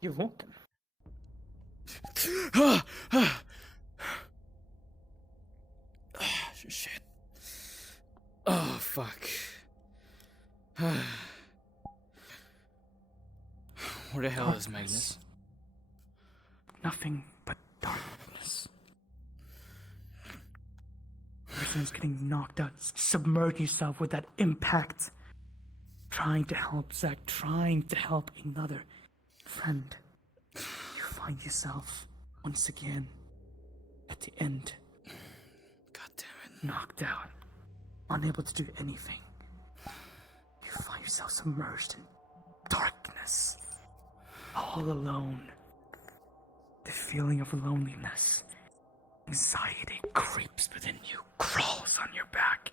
You've woken. Shit. Oh, fuck. Where the hell is Magnus? Nothing but darkness. Person's getting knocked out. Submerge yourself with that impact. Trying to help Zach, trying to help another friend. You find yourself once again at the end. God damn it. Knocked out. Unable to do anything. You find yourself submerged in darkness. All alone. The feeling of loneliness. Anxiety creeps within you, crawls on your back.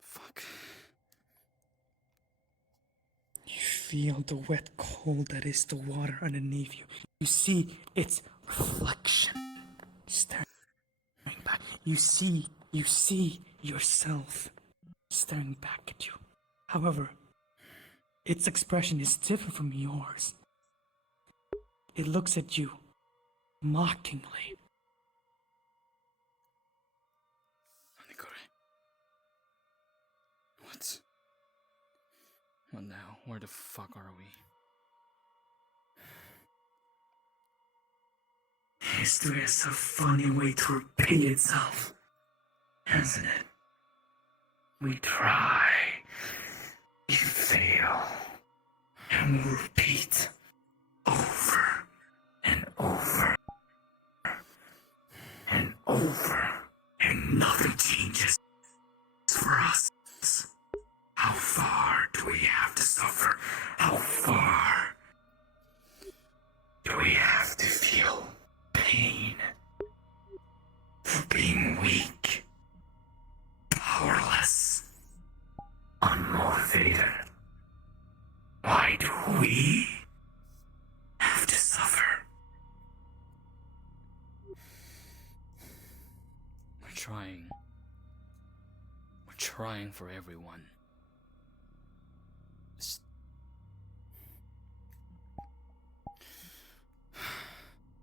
Fuck. You feel the wet cold that is the water underneath you. You see its reflection staring back. You see yourself staring back at you. However, its expression is different from yours. It looks at you mockingly. What now? Where the fuck are we? History has a funny way to repeat itself, hasn't it? We try, we fail, and we repeat over and over and over, and nothing changes for us. How far do we have to suffer? How far do we have to feel pain for being weak, powerless, unmotivated? Why do we have to suffer? We're trying. We're trying for everyone.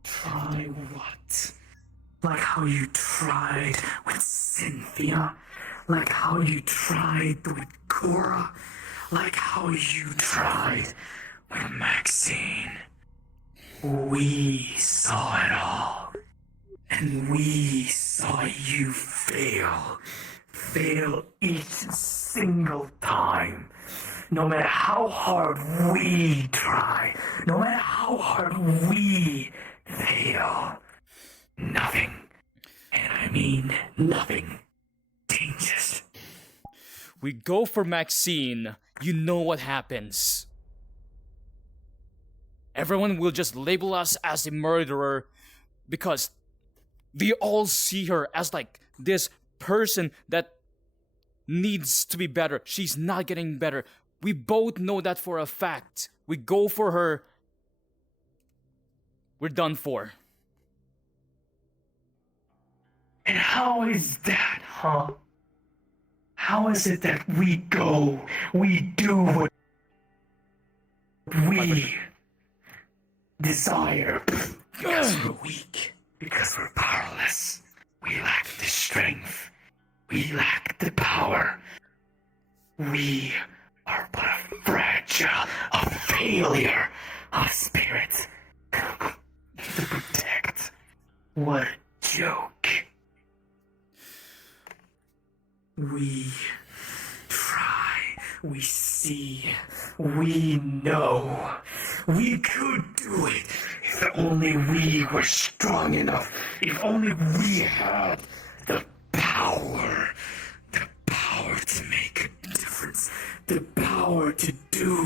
Try what? Like how you tried with Cynthia? Like how you tried with Cora? Like how you tried with Maxine? We saw it all. And we saw you fail. Fail each single time. No matter how hard we try, no matter how hard we fail, nothing, and I mean nothing, changes. We go for Maxine, you know what happens. Everyone will just label us as a murderer because they all see her as like this person that needs to be better. She's not getting better. We both know that for a fact. We go for her. We're done for. And how is that, huh? How is it that we go, we do what we desire because we're weak, because we're powerless. We lack the strength. We lack the power. We are but a fragile, a failure of spirit to protect. What a joke. We try, we see, we know. We could do it if only we were strong enough, if only we had the power to make a difference, the power to do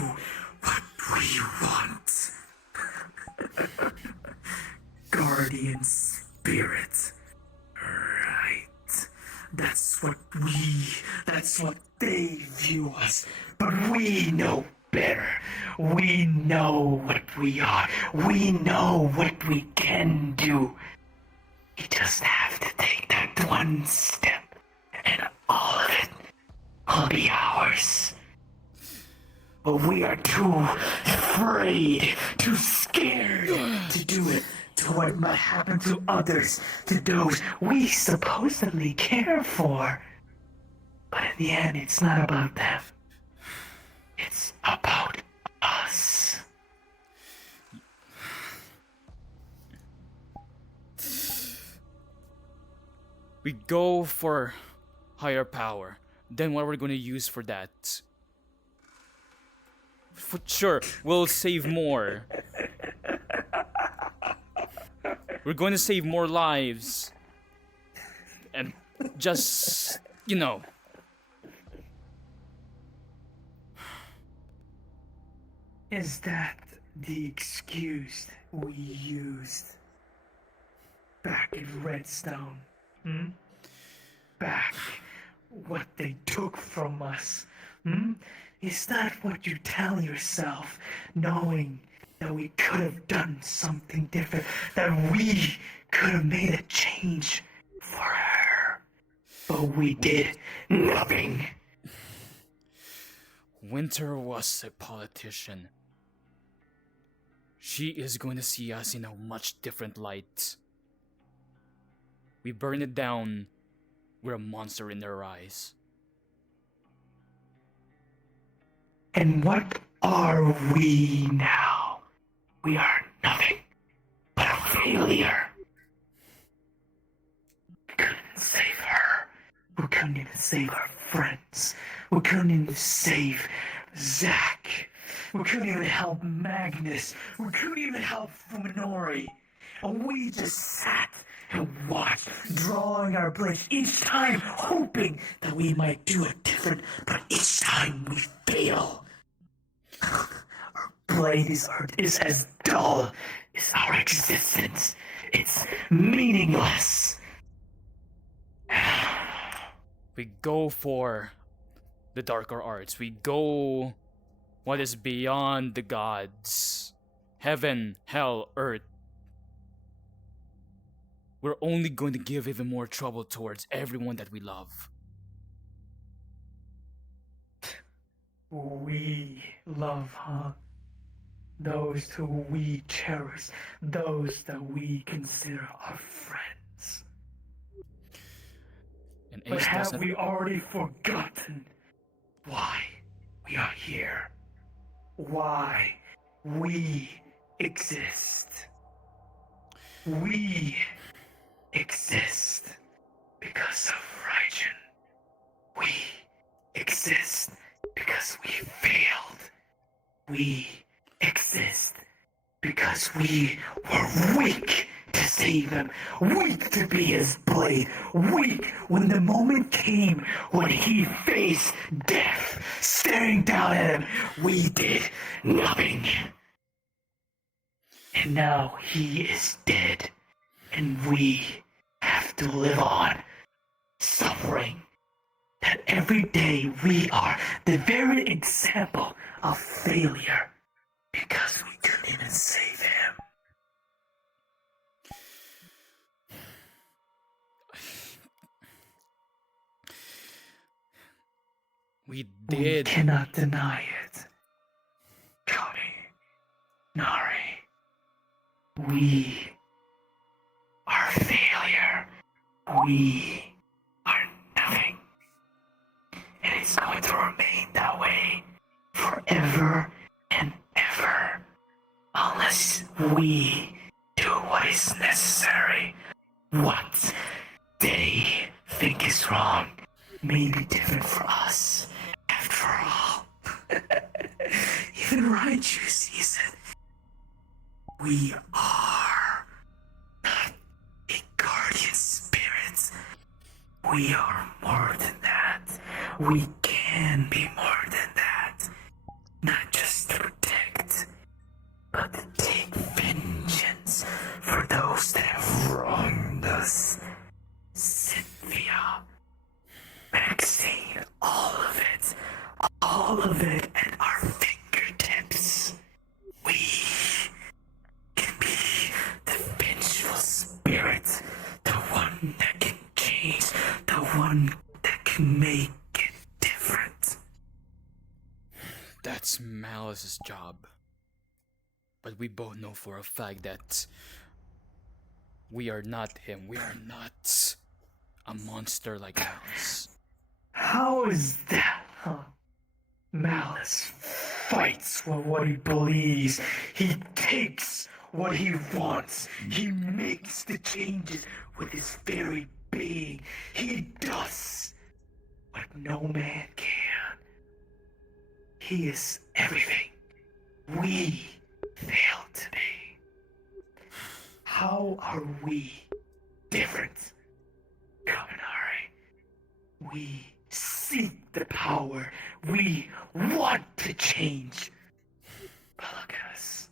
what we want. Guardian spirit. Right. That's what they view us. But we know better. We know what we are. We know what we can do. We just have to take that one step, and all of it will be ours. But we are too afraid, too scared to do it to what might happen to others, to those we supposedly care for. But in the end, it's not about them. It's about us. We go for higher power. Then what are we going to use for that? For sure, we'll save more. We're going to save more lives. And just, you know. Is that the excuse we used back in Redstone? Back what they took from us? Is that what you tell yourself, knowing that we could have done something different, that we could have made a change for her? But we did nothing. Winter was a politician. She is going to see us in a much different light. We burn it down. We're a monster in their eyes. And what are we now? We are nothing but a failure. We couldn't save her. We couldn't even save our friends. We couldn't even save Zack. We couldn't even help Magnus. We couldn't even help Fuminori. And we just sat and watched, drawing our breath each time, hoping that we might do it different, but each time we fail. Our blade is as dull as our existence. It's meaningless. We go for the darker arts. We go what is beyond the gods. Heaven, hell, earth. We're only going to give even more trouble towards everyone that we love. We love, huh? Those who we cherish, those that we consider our friends. And But Ace have doesn't. we already forgotten why we are here? Why we exist? We exist because of Raijin. We exist because we failed. We exist because we were weak to save him, weak to be his blade, weak when the moment came when he faced death staring down at him. We did nothing. And now he is dead, and we have to live on, suffering. That every day we are the very example of failure because we couldn't even save him. We We did. cannot deny it. Kaminari. We are failure. We are nothing. And it's going to remain that way forever and ever. Unless we do what is necessary. What they think is wrong may be different for us. After all. Even Raichu sees it. We are not a guardian spirit. We are more than that. We can be more than that. Not just to protect, but to take vengeance for those that have wronged us. Cynthia, Maxine, all of it at our fingertips. We can be the vengeful spirit, the one that can change, the one that can make it different. That's Malice's job. But we both know for a fact that we are not him. We are not a monster like Malice. How is that, huh? Malice fights for what he believes. He takes what he wants. He makes the changes with his very being. He does what no man can. He is everything we fail to be. How are we different, Kaminari? We seek the power. We want to change. But look at us.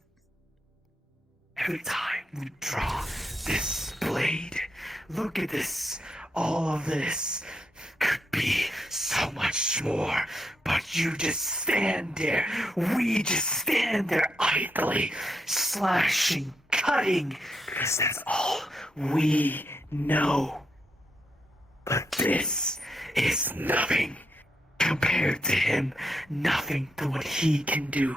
Every time we draw this blade, look at this. All of this could be so much more. But you just stand there. We just stand there idly, slashing, cutting, because that's all we know. But this is nothing compared to him, nothing to what he can do.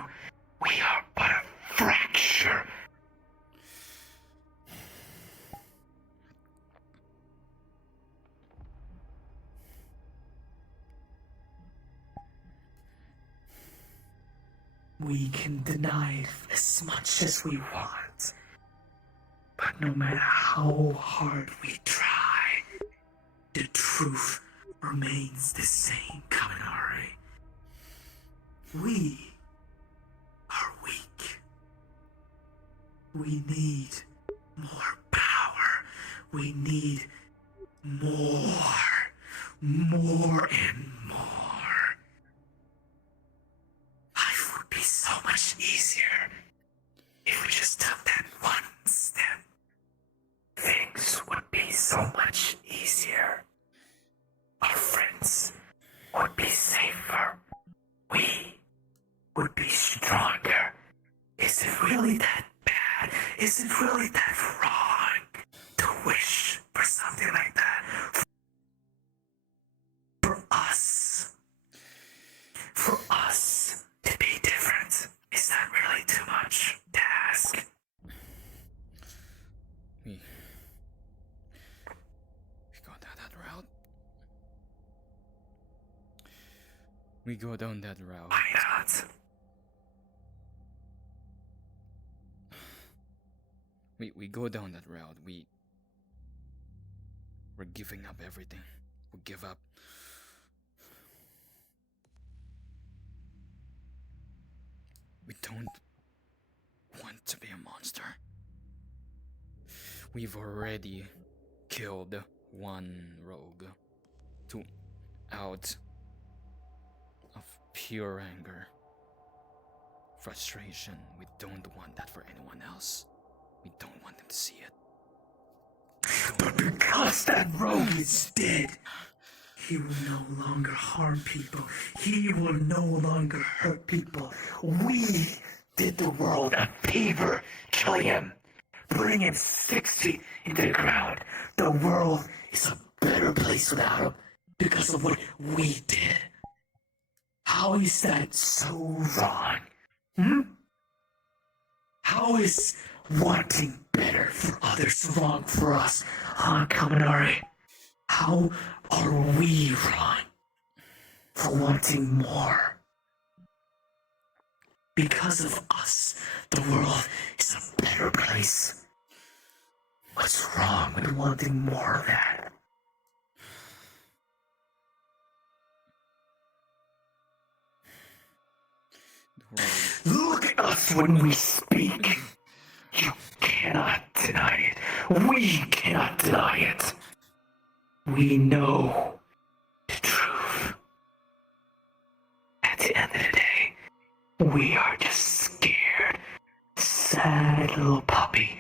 We are but a fracture. We can deny as much as we want, but no matter how hard we try, the truth remains the same, Kaminari. We are weak. We need more power. We need more and more. Life would be so much easier if we just took that one step. Things would be so much easier. Our friends would be safer. We would be stronger. Is it really that bad? Is it really that wrong to wish for something like that? For us. For us to be different. Is that really too much to ask? We go down that route. We go down that route. Why not? We go down that route. We're giving up everything. We give up. We don't want to be a monster. We've already killed one rogue out of pure anger, frustration. We don't want that for anyone else. We don't want them to see it. But because that rogue is dead, he will no longer harm people. He will no longer hurt people. We did the world a favor, killing him, putting him 6 feet into the ground. The world is a better place without him because of what we did. How is that so wrong? How is wanting better for others wrong for us, huh, Kaminari? How are we wrong for wanting more? Because of us, the world is a better place. What's wrong with wanting more of that? Look at us when we speak. You cannot deny it. We cannot deny it. We know the truth. At the end of the day, we are just scared, sad little puppy,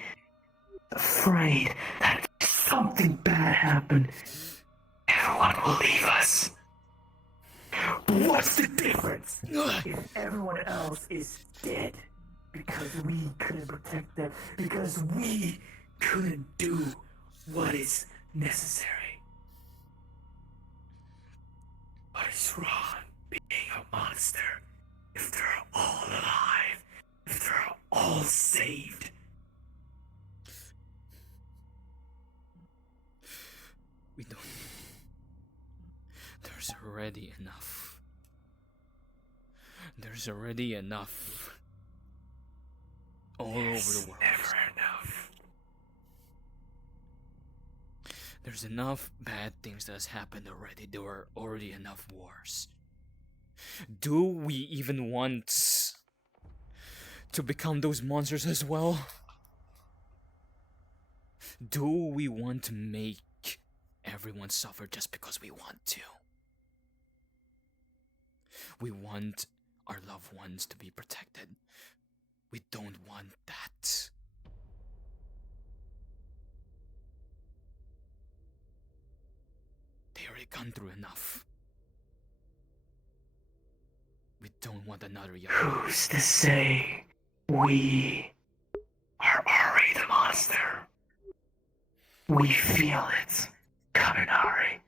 afraid that if something bad happened, everyone will leave us. What's the difference if everyone else is dead because we couldn't protect them, because we couldn't do what is necessary? What is wrong being a monster? if they're all alive, if they're all saved. We don't. There's already enough. There's already enough. All over the world. Never enough. There's enough bad things that has happened already. There are already enough wars. Do we even want to become those monsters as well? Do we want to make everyone suffer just because we want to? We want our loved ones to be protected. We don't want that. They already gone through enough. We don't want another young. Who's to say we are already the monster? We feel it, Kaminari.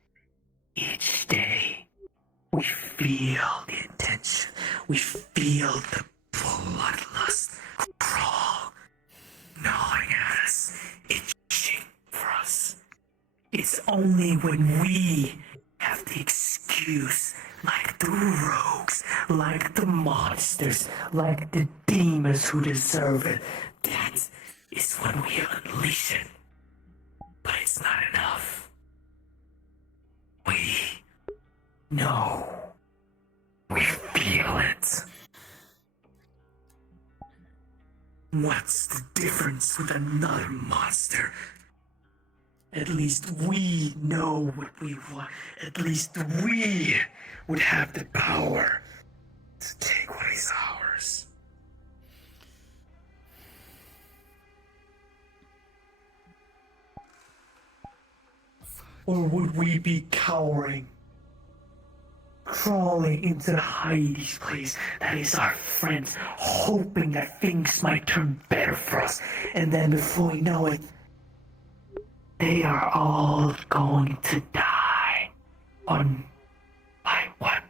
Each day, we feel the intention. We feel the bloodlust crawl, gnawing at us, itching for us. It's only when we have the excuse, like the rogues, like the monsters, like the demons who deserve it, that is when we unleash it. But it's not enough. We know. We feel it. What's the difference with another monster? At least we know what we want. At least we would have the power to take what is ours. Or would we be cowering? Crawling into the hiding place that is our friends, hoping that things might turn better for us. And then before we know it, they are all going to die. One by one.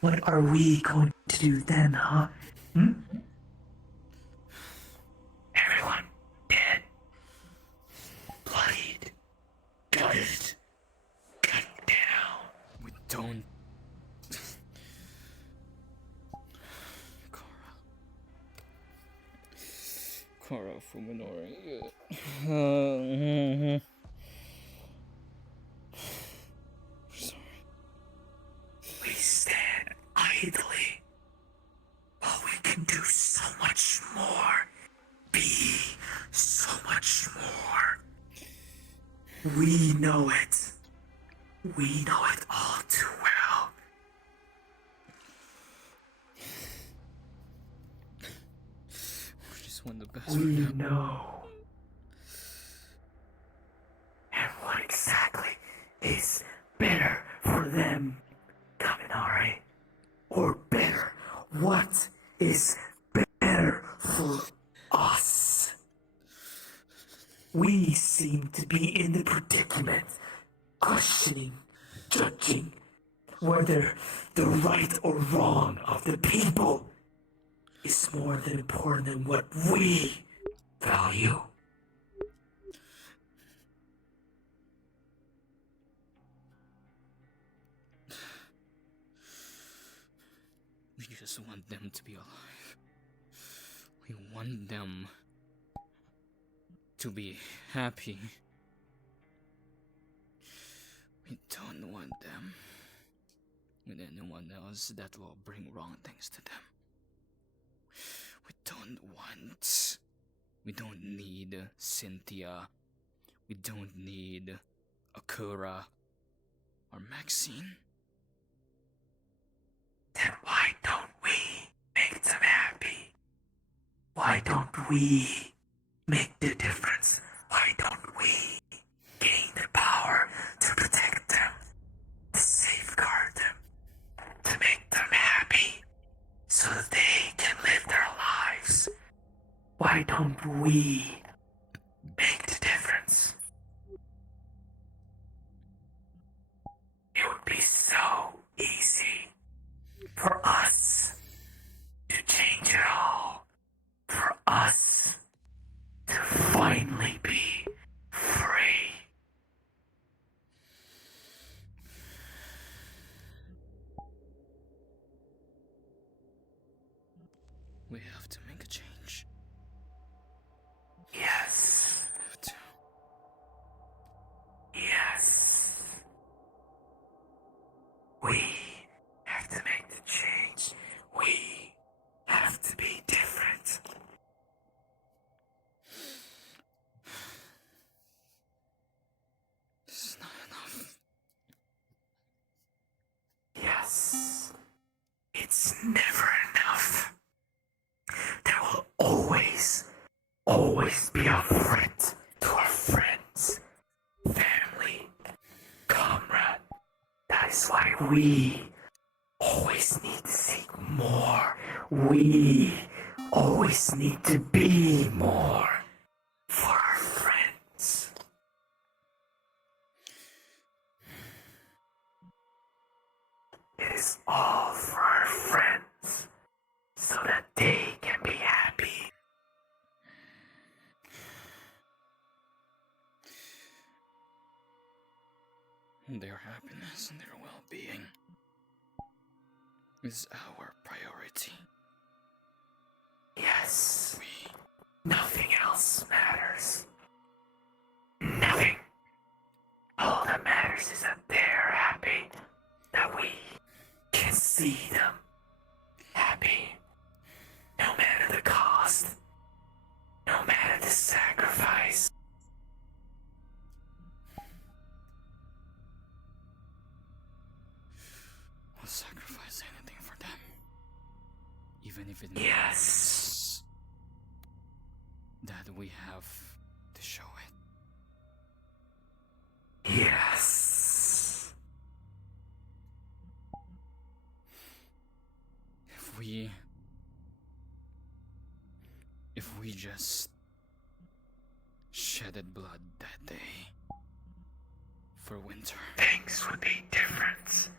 What are we going to do then, huh? Everyone dead. Bloodied. Gutted. Cut down. We don't. Kara Fuminori. Sorry. We stand idly while we can do so much more. Be so much more. We know it. We know it all too well. We just want the best We for them. know. And what exactly is better for them, Kaminari? Or better, what is better for us? We seem to be in the predicament, questioning, judging whether the right or wrong of the people is more than important than what we value. We just want them to be alive. We want them to be happy. We don't want them with anyone else that will bring wrong things to them. We don't need Cynthia. We don't need Akura or Maxine. Then why don't we make them happy? Why don't we make the difference? Why don't we gain the power to protect them, to safeguard them, to make them happy so that they can live their lives? Why don't we make the difference? It would be so easy For us to change it all. For us to finally be free. We have to make a change. Yes. We have to. Yes. We have to make the change. We have to be different. This is not enough. Yes. It's never enough. There will always be a threat to our friends, family, comrade. That is why we always need to seek more. We always need to be more for our friends. It is all for our friends, so that they can be happy. Their happiness and their well-being is our priority. Yes. Nothing else matters. Nothing. All that matters is that they're happy. That we can see them happy. No matter the cost. No matter the sacrifice. We'll sacrifice anything for them. Even if it Yes. means that we have to show it. Yes. If we just shedded blood that day for winter, Things would be different.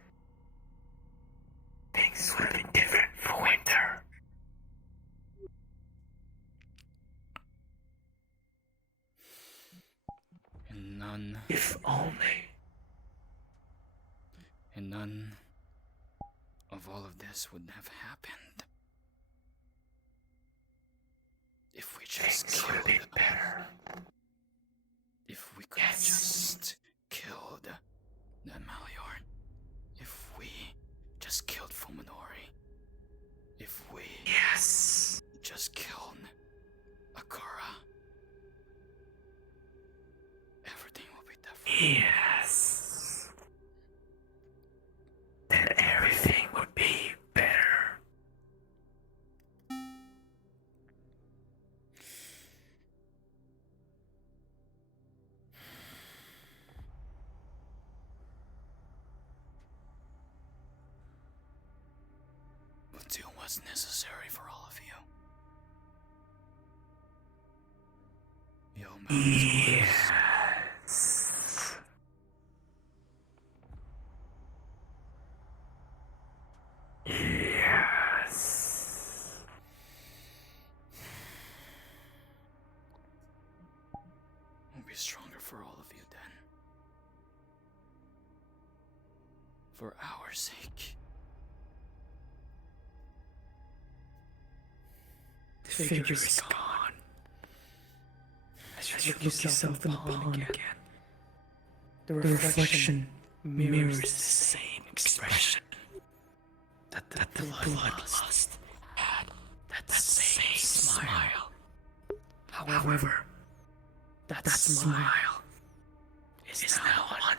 Things would have been different for winter. and none If only. of all of this would have happened if we just Things would have killed. been better. If we could have just killed that Malior. If we just killed Fuminori. If we Yes. just killed Akura. Everything will be different. Yes. Then everything would be better. We'll do what's necessary for all of you. Yo, Yes. Yes. We'll be stronger for all of you then. For our sake. The figure is gone. As you look yourself in the pond again, the reflection mirrors the same expression that the bloodlust had. That same smile. However, that smile is now on